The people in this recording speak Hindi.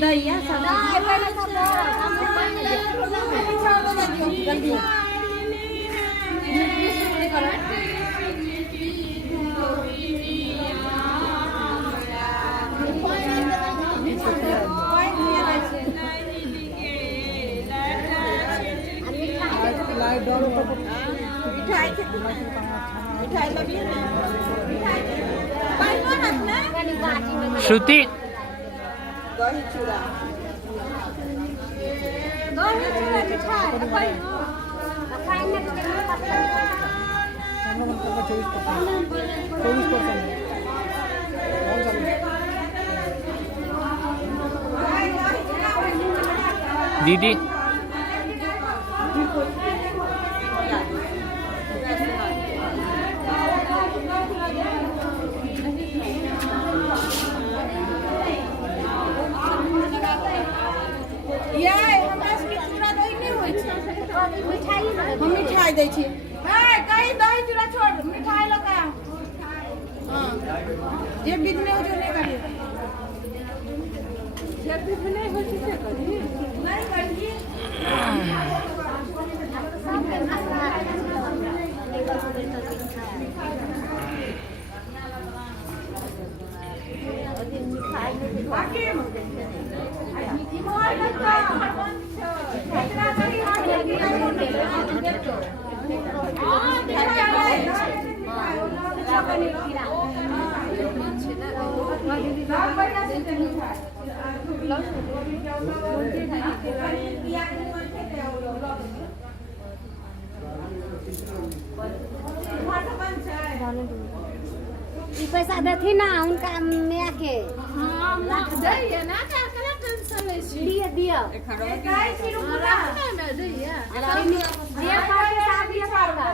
दैया सब जल्दी श्रुति दही चूड़ा मिठाई दीदी हम मिठाई दै छी कहीं दही चूड़ा छोड़ मिठाई लगा हाँ जे बीच में हो जो नहीं करिए जे बीच में नहीं हो से करिए नहीं करिए पैसा देती ना उनका मैं के हाँ दैया ना का कला टेंशन है दिया दिया काई की रुपया ना दैया दिया पाके साहब दिया पागा